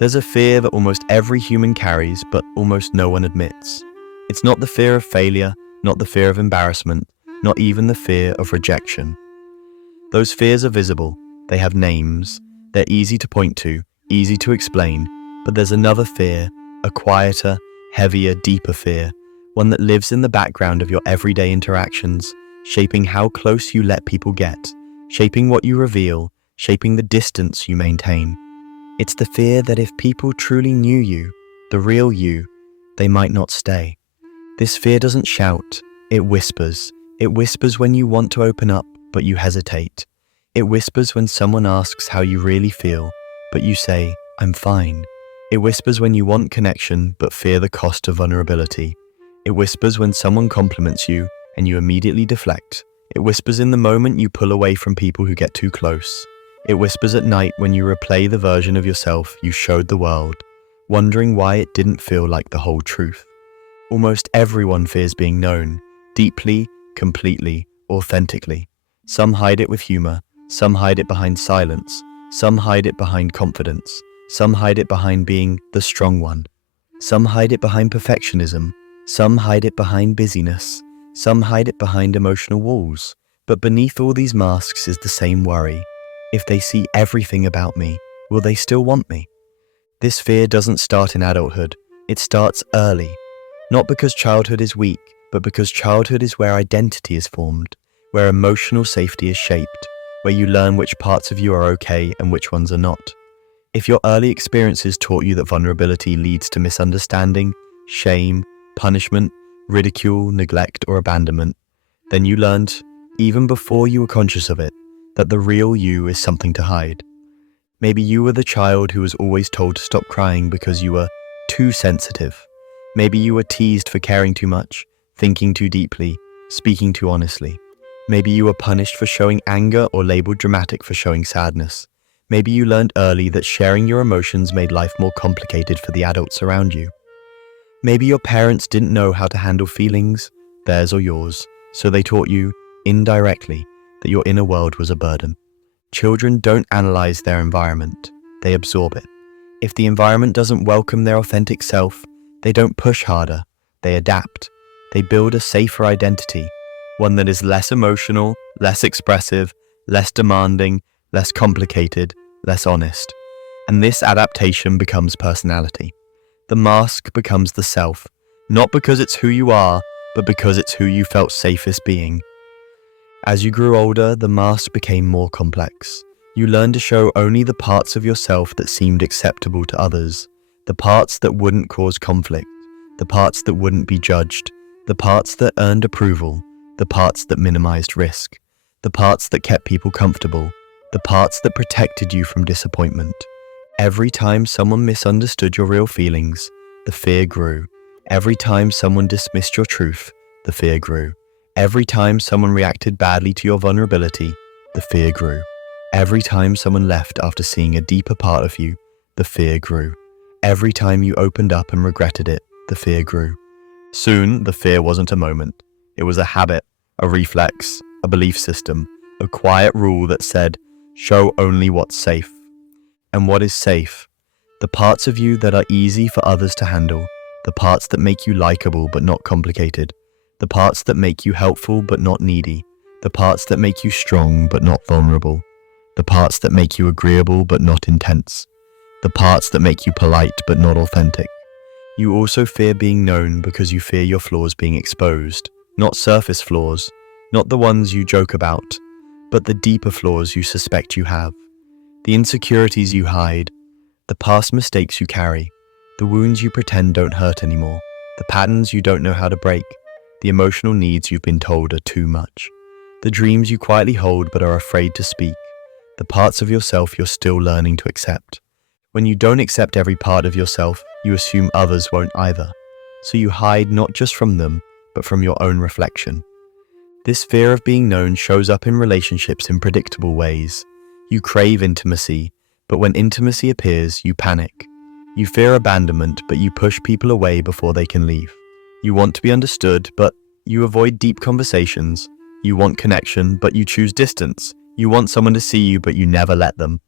There's a fear that almost every human carries, but almost no one admits. It's not the fear of failure, not the fear of embarrassment, not even the fear of rejection. Those fears are visible, they have names, they're easy to point to, easy to explain, but there's another fear, a quieter, heavier, deeper fear, one that lives in the background of your everyday interactions, shaping how close you let people get, shaping what you reveal, shaping the distance you maintain. It's the fear that if people truly knew you, the real you, they might not stay. This fear doesn't shout, it whispers. It whispers when you want to open up, but you hesitate. It whispers when someone asks how you really feel, but you say, I'm fine. It whispers when you want connection, but fear the cost of vulnerability. It whispers when someone compliments you, and you immediately deflect. It whispers in the moment you pull away from people who get too close. It whispers at night when you replay the version of yourself you showed the world, wondering why it didn't feel like the whole truth. Almost everyone fears being known, deeply, completely, authentically. Some hide it with humor, some hide it behind silence, some hide it behind confidence, some hide it behind being the strong one. Some hide it behind perfectionism, some hide it behind busyness, some hide it behind emotional walls. But beneath all these masks is the same worry. If they see everything about me, will they still want me? This fear doesn't start in adulthood, it starts early. Not because childhood is weak, but because childhood is where identity is formed, where emotional safety is shaped, where you learn which parts of you are okay and which ones are not. If your early experiences taught you that vulnerability leads to misunderstanding, shame, punishment, ridicule, neglect, or abandonment, then you learned, even before you were conscious of it, that the real you is something to hide. Maybe you were the child who was always told to stop crying because you were too sensitive. Maybe you were teased for caring too much, thinking too deeply, speaking too honestly. Maybe you were punished for showing anger or labeled dramatic for showing sadness. Maybe you learned early that sharing your emotions made life more complicated for the adults around you. Maybe your parents didn't know how to handle feelings, theirs or yours, so they taught you, indirectly, that your inner world was a burden. Children don't analyze their environment, they absorb it. If the environment doesn't welcome their authentic self, they don't push harder, they adapt. They build a safer identity, one that is less emotional, less expressive, less demanding, less complicated, less honest. And this adaptation becomes personality. The mask becomes the self, not because it's who you are, but because it's who you felt safest being. As you grew older, the mask became more complex. You learned to show only the parts of yourself that seemed acceptable to others, the parts that wouldn't cause conflict, the parts that wouldn't be judged, the parts that earned approval, the parts that minimized risk, the parts that kept people comfortable, the parts that protected you from disappointment. Every time someone misunderstood your real feelings, the fear grew. Every time someone dismissed your truth, the fear grew. Every time someone reacted badly to your vulnerability, the fear grew. Every time someone left after seeing a deeper part of you, the fear grew. Every time you opened up and regretted it, the fear grew. Soon, the fear wasn't a moment. It was a habit, a reflex, a belief system, a quiet rule that said, show only what's safe. And what is safe? The parts of you that are easy for others to handle, the parts that make you likable but not complicated, the parts that make you helpful but not needy, the parts that make you strong but not vulnerable, the parts that make you agreeable but not intense, the parts that make you polite but not authentic. You also fear being known because you fear your flaws being exposed, not surface flaws, not the ones you joke about, but the deeper flaws you suspect you have, the insecurities you hide, the past mistakes you carry, the wounds you pretend don't hurt anymore, the patterns you don't know how to break, the emotional needs you've been told are too much, the dreams you quietly hold but are afraid to speak, the parts of yourself you're still learning to accept. When you don't accept every part of yourself, you assume others won't either. So you hide not just from them, but from your own reflection. This fear of being known shows up in relationships in predictable ways. You crave intimacy, but when intimacy appears, you panic. You fear abandonment, but you push people away before they can leave. You want to be understood, but you avoid deep conversations. You want connection, but you choose distance. You want someone to see you, but you never let them.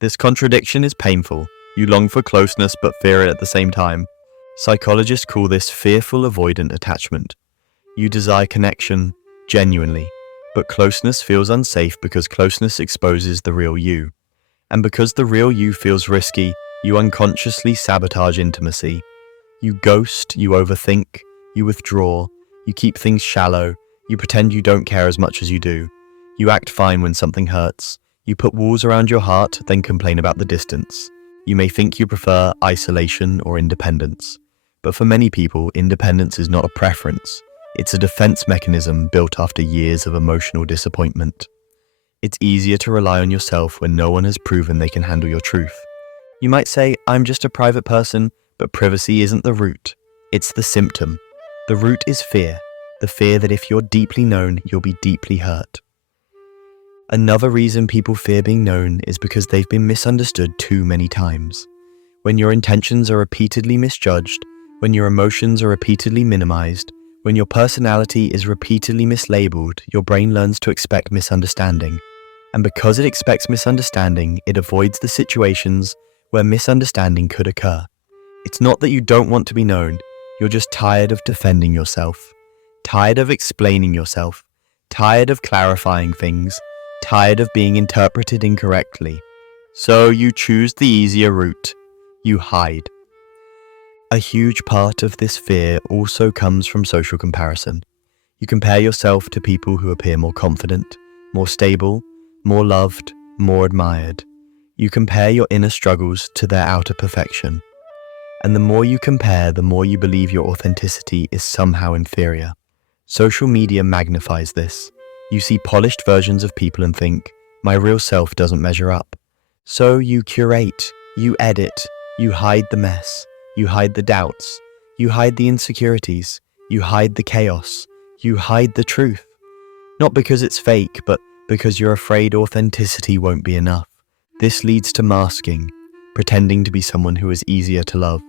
This contradiction is painful. You long for closeness but fear it at the same time. Psychologists call this fearful avoidant attachment. You desire connection genuinely, but closeness feels unsafe because closeness exposes the real you. And because the real you feels risky, you unconsciously sabotage intimacy. You ghost, you overthink, you withdraw, you keep things shallow, you pretend you don't care as much as you do. You act fine when something hurts. You put walls around your heart, then complain about the distance. You may think you prefer isolation or independence. But for many people, independence is not a preference. It's a defense mechanism built after years of emotional disappointment. It's easier to rely on yourself when no one has proven they can handle your truth. You might say, I'm just a private person, but privacy isn't the root. It's the symptom. The root is fear. The fear that if you're deeply known, you'll be deeply hurt. Another reason people fear being known is because they've been misunderstood too many times. When your intentions are repeatedly misjudged, when your emotions are repeatedly minimized, when your personality is repeatedly mislabeled, your brain learns to expect misunderstanding. And because it expects misunderstanding, it avoids the situations where misunderstanding could occur. It's not that you don't want to be known, you're just tired of defending yourself, tired of explaining yourself, tired of clarifying things, tired of being interpreted incorrectly. So you choose the easier route. You hide. A huge part of this fear also comes from social comparison. You compare yourself to people who appear more confident, more stable, more loved, more admired. You compare your inner struggles to their outer perfection. And the more you compare, the more you believe your authenticity is somehow inferior. Social media magnifies this. You see polished versions of people and think, my real self doesn't measure up. So you curate, you edit, you hide the mess. You hide the doubts, you hide the insecurities, you hide the chaos, you hide the truth. Not because it's fake, but because you're afraid authenticity won't be enough. This leads to masking, pretending to be someone who is easier to love.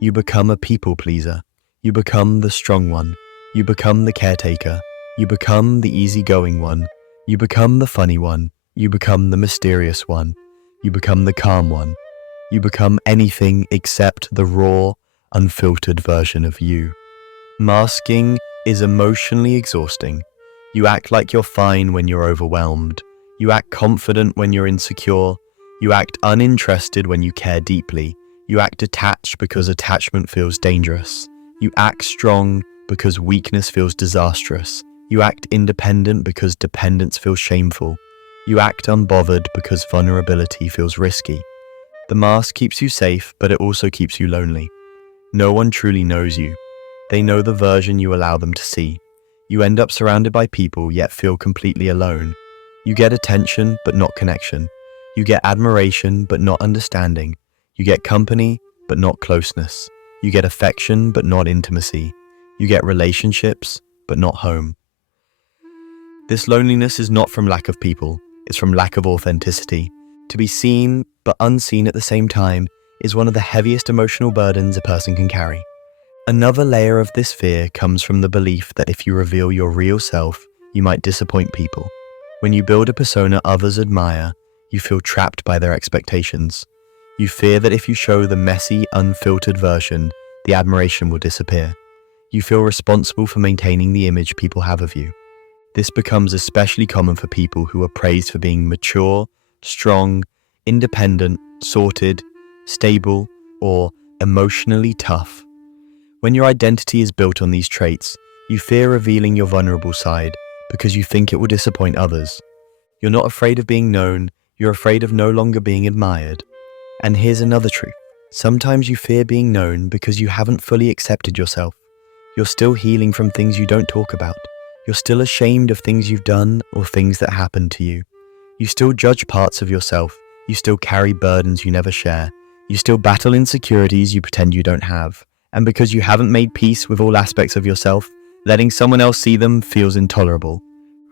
You become a people pleaser. You become the strong one. You become the caretaker. You become the easygoing one. You become the funny one. You become the mysterious one. You become the calm one. You become anything except the raw, unfiltered version of you. Masking is emotionally exhausting. You act like you're fine when you're overwhelmed. You act confident when you're insecure. You act uninterested when you care deeply. You act detached because attachment feels dangerous. You act strong because weakness feels disastrous. You act independent because dependence feels shameful. You act unbothered because vulnerability feels risky. The mask keeps you safe, but it also keeps you lonely. No one truly knows you. They know the version you allow them to see. You end up surrounded by people, yet feel completely alone. You get attention, but not connection. You get admiration, but not understanding. You get company, but not closeness. You get affection, but not intimacy. You get relationships, but not home. This loneliness is not from lack of people, it's from lack of authenticity. To be seen, but unseen at the same time, is one of the heaviest emotional burdens a person can carry. Another layer of this fear comes from the belief that if you reveal your real self, you might disappoint people. When you build a persona others admire, you feel trapped by their expectations. You fear that if you show the messy, unfiltered version, the admiration will disappear. You feel responsible for maintaining the image people have of you. This becomes especially common for people who are praised for being mature, strong, independent, sorted, stable, or emotionally tough. When your identity is built on these traits, you fear revealing your vulnerable side because you think it will disappoint others. You're not afraid of being known, you're afraid of no longer being admired. And here's another truth. Sometimes you fear being known because you haven't fully accepted yourself. You're still healing from things you don't talk about. You're still ashamed of things you've done or things that happened to you. You still judge parts of yourself. You still carry burdens you never share. You still battle insecurities you pretend you don't have. And because you haven't made peace with all aspects of yourself, letting someone else see them feels intolerable.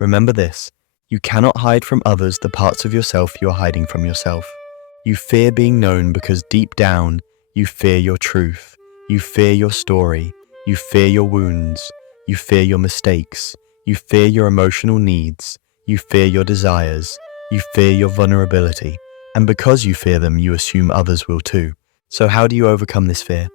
Remember this, you cannot hide from others the parts of yourself you're hiding from yourself. You fear being known because deep down, you fear your truth. You fear your story. You fear your wounds. You fear your mistakes. You fear your emotional needs. You fear your desires. You fear your vulnerability. And because you fear them, you assume others will too. So how do you overcome this fear?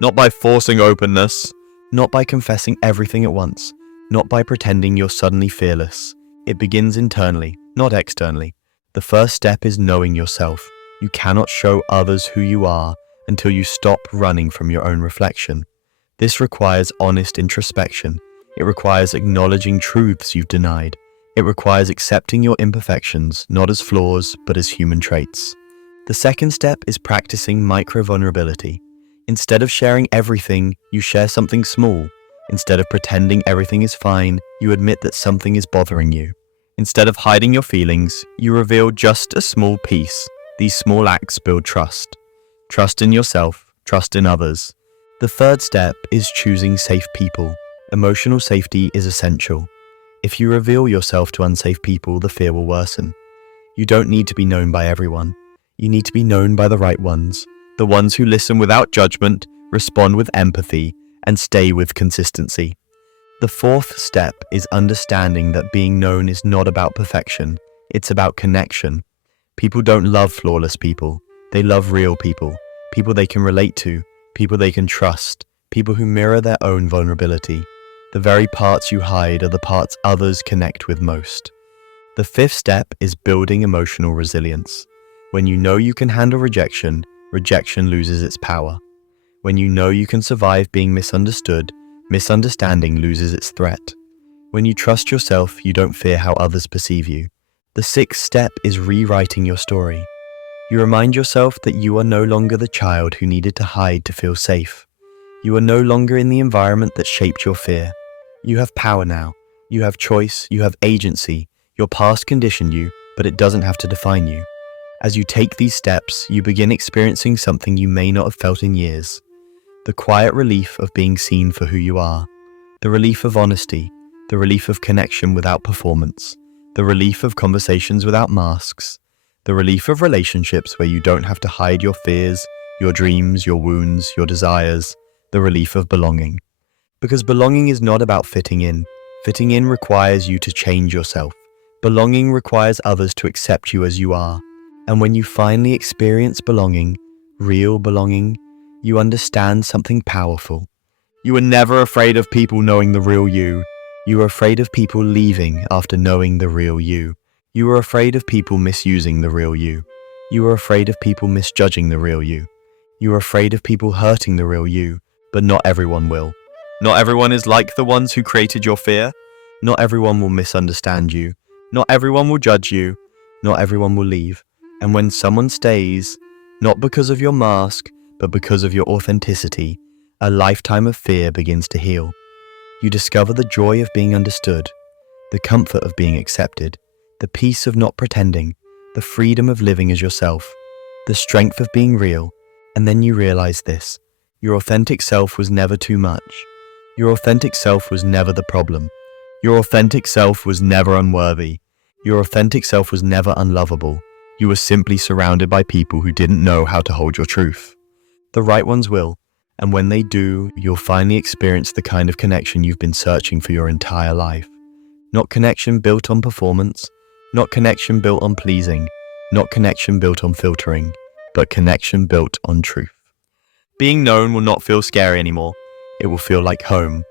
Not by forcing openness, not by confessing everything at once, not by pretending you're suddenly fearless. It begins internally, not externally. The first step is knowing yourself. You cannot show others who you are until you stop running from your own reflection. This requires honest introspection. It requires acknowledging truths you've denied. It requires accepting your imperfections, not as flaws, but as human traits. The second step is practicing micro-vulnerability. Instead of sharing everything, you share something small. Instead of pretending everything is fine, you admit that something is bothering you. Instead of hiding your feelings, you reveal just a small piece. These small acts build trust. Trust in yourself, trust in others. The third step is choosing safe people. Emotional safety is essential. If you reveal yourself to unsafe people, the fear will worsen. You don't need to be known by everyone. You need to be known by the right ones. The ones who listen without judgment, respond with empathy, and stay with consistency. The fourth step is understanding that being known is not about perfection. It's about connection. People don't love flawless people. They love real people. People they can relate to. People they can trust. People who mirror their own vulnerability. The very parts you hide are the parts others connect with most. The fifth step is building emotional resilience. When you know you can handle rejection, rejection loses its power. When you know you can survive being misunderstood, misunderstanding loses its threat. When you trust yourself, you don't fear how others perceive you. The sixth step is rewriting your story. You remind yourself that you are no longer the child who needed to hide to feel safe. You are no longer in the environment that shaped your fear. You have power now. You have choice. You have agency. Your past conditioned you, but it doesn't have to define you. As you take these steps, you begin experiencing something you may not have felt in years. The quiet relief of being seen for who you are. The relief of honesty. The relief of connection without performance. The relief of conversations without masks. The relief of relationships where you don't have to hide your fears, your dreams, your wounds, your desires. The relief of belonging. Because belonging is not about fitting in. Fitting in requires you to change yourself. Belonging requires others to accept you as you are. And when you finally experience belonging, real belonging, you understand something powerful. You are never afraid of people knowing the real you. You are afraid of people leaving after knowing the real you. You are afraid of people misusing the real you. You are afraid of people misjudging the real you. You are afraid of people hurting the real you, but not everyone will. Not everyone is like the ones who created your fear. Not everyone will misunderstand you. Not everyone will judge you. Not everyone will leave. And when someone stays, not because of your mask, but because of your authenticity, a lifetime of fear begins to heal. You discover the joy of being understood, the comfort of being accepted, the peace of not pretending, the freedom of living as yourself, the strength of being real. And then you realize this: your authentic self was never too much. Your authentic self was never the problem. Your authentic self was never unworthy. Your authentic self was never unlovable. You were simply surrounded by people who didn't know how to hold your truth. The right ones will, and when they do, you'll finally experience the kind of connection you've been searching for your entire life. Not connection built on performance, not connection built on pleasing, not connection built on filtering, but connection built on truth. Being known will not feel scary anymore. It will feel like home.